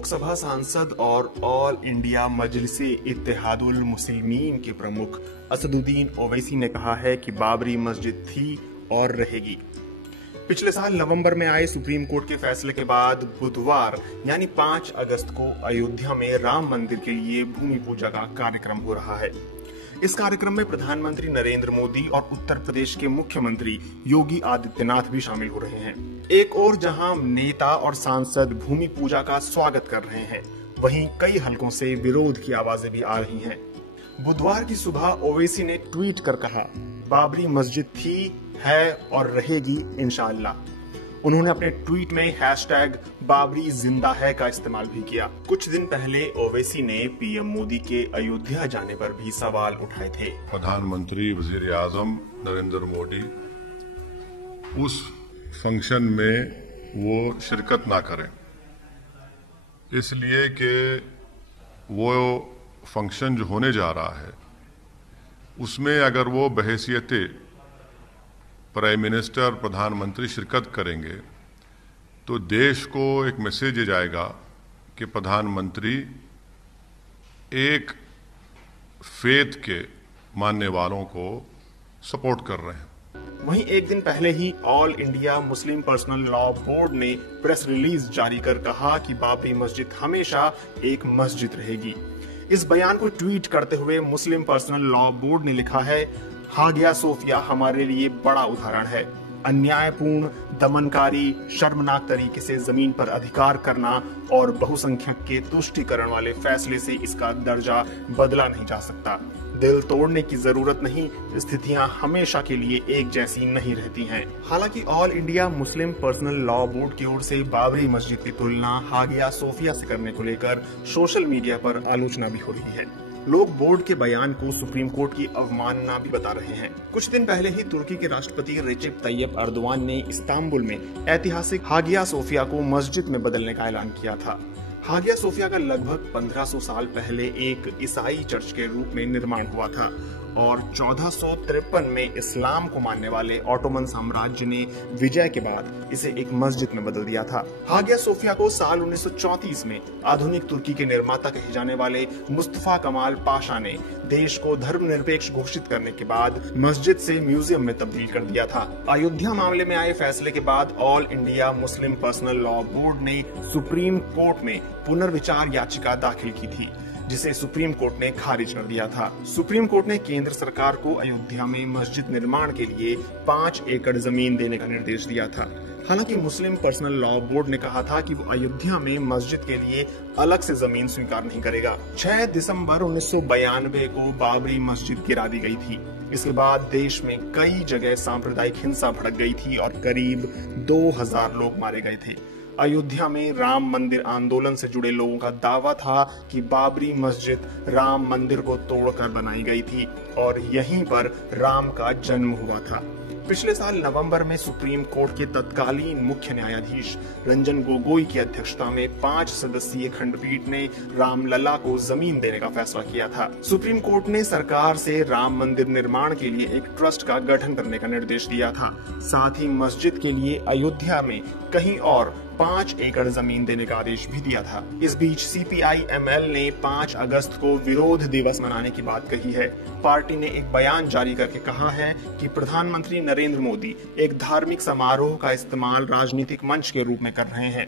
लोकसभा सांसद और all India Majlise Ittehadul Muslimeen के प्रमुख असदुद्दीन ओवैसी ने कहा है कि बाबरी मस्जिद थी और रहेगी। पिछले साल नवंबर में आए सुप्रीम कोर्ट के फैसले के बाद बुधवार यानी 5 अगस्त को अयोध्या में राम मंदिर के लिए भूमि पूजा का कार्यक्रम हो रहा है। इस कार्यक्रम में प्रधानमंत्री नरेंद्र मोदी और उत्तर प्रदेश के मुख्यमंत्री योगी आदित्यनाथ भी शामिल हो रहे हैं। एक और जहां नेता और सांसद भूमि पूजा का स्वागत कर रहे हैं, वहीं कई हलकों से विरोध की आवाजें भी आ रही हैं। बुधवार की सुबह ओवैसी ने ट्वीट कर कहा, बाबरी मस्जिद थी, है और रहेगी इंशाअल्लाह। उन्होंने अपने ट्वीट में हैशटैग बाबरी जिंदा है का इस्तेमाल भी किया। कुछ दिन पहले ओवैसी ने पीएम मोदी के अयोध्या जाने पर भी सवाल उठाए थे। प्रधानमंत्री वजीर आजम नरेंद्र मोदी उस फंक्शन में वो शिरकत ना करें, इसलिए कि वो फंक्शन जो होने जा रहा है उसमें अगर वो बहैसियत प्राइम मिनिस्टर प्रधानमंत्री शिरकत करेंगे तो देश को एक मैसेज जाएगा कि प्रधानमंत्री एक फेथ के मानने वालों को सपोर्ट कर रहे हैं। वहीं एक दिन पहले ही All India Muslim Personal Law Board ने प्रेस रिलीज जारी कर कहा कि बाबरी मस्जिद हमेशा एक मस्जिद रहेगी। इस बयान को ट्वीट करते हुए मुस्लिम पर्सनल लॉ बोर्ड ने लिखा है, हागिया सोफिया हमारे लिए बड़ा उदाहरण है। अन्यायपूर्ण, दमनकारी, शर्मनाक तरीके से जमीन पर अधिकार करना और बहुसंख्यक के तुष्टीकरण वाले फैसले से इसका दर्जा बदला नहीं जा सकता। दिल तोड़ने की जरूरत नहीं, स्थितियां हमेशा के लिए एक जैसी नहीं रहती हैं। हालांकि all India Muslim Personal Law board की ओर से बाबरी मस्जिद की तुलना हागिया सोफिया से करने को लेकर सोशल मीडिया पर आलोचना भी हो रही है। लोग बोर्ड के बयान को सुप्रीम कोर्ट की अवमानना भी बता रहे हैं। कुछ दिन पहले ही तुर्की के राष्ट्रपति रेसिप तैयब अर्दोआन ने इस्तांबुल में ऐतिहासिक हागिया सोफिया को मस्जिद में बदलने का ऐलान किया था। हागिया सोफिया का लगभग 1500 साल पहले एक ईसाई चर्च के रूप में निर्माण हुआ था और 1453 में इस्लाम को मानने वाले ऑटोमन साम्राज्य ने विजय के बाद इसे एक मस्जिद में बदल दिया था। हागिया सोफिया को साल 1934 में आधुनिक तुर्की के निर्माता कहे जाने वाले मुस्तफा कमाल पाशा ने देश को धर्मनिरपेक्ष घोषित करने के बाद मस्जिद से म्यूजियम में तब्दील कर दिया था। अयोध्या मामले में आए फैसले के बाद all India Muslim Personal Law Board ने सुप्रीम कोर्ट में पुनर्विचार याचिका दाखिल की थी, जिसे सुप्रीम कोर्ट ने खारिज कर दिया था। सुप्रीम कोर्ट ने केंद्र सरकार को अयोध्या में मस्जिद निर्माण के लिए 5 एकड़ जमीन देने का निर्देश दिया था। हालांकि मुस्लिम पर्सनल लॉ बोर्ड ने कहा था कि वो अयोध्या में मस्जिद के लिए अलग से जमीन स्वीकार नहीं करेगा। 6 दिसंबर 1992 को बाबरी मस्जिद गिरा दी गई थी। इसके बाद देश में कई जगह सांप्रदायिक हिंसा भड़क गई थी और करीब 2000 लोग मारे गए थे। अयोध्या में राम मंदिर आंदोलन से जुड़े लोगों का दावा था कि बाबरी मस्जिद राम मंदिर को तोड़कर बनाई गई थी और यहीं पर राम का जन्म हुआ था। पिछले साल नवंबर में सुप्रीम कोर्ट के तत्कालीन मुख्य न्यायाधीश रंजन गोगोई की अध्यक्षता में 5 सदस्यीय खंडपीठ ने रामलला को जमीन देने का फैसला किया था। सुप्रीम कोर्ट ने सरकार से राम मंदिर निर्माण के लिए एक ट्रस्ट का गठन करने का निर्देश दिया था। साथ ही मस्जिद के लिए अयोध्या में कहीं और 5 एकड़ जमीन देने का आदेश भी दिया था। इस बीच CPI-ML ने 5 अगस्त को विरोध दिवस मनाने की बात कही है। पार्टी ने एक बयान जारी करके कहा है कि प्रधानमंत्री नरेंद्र मोदी एक धार्मिक समारोह का इस्तेमाल राजनीतिक मंच के रूप में कर रहे हैं।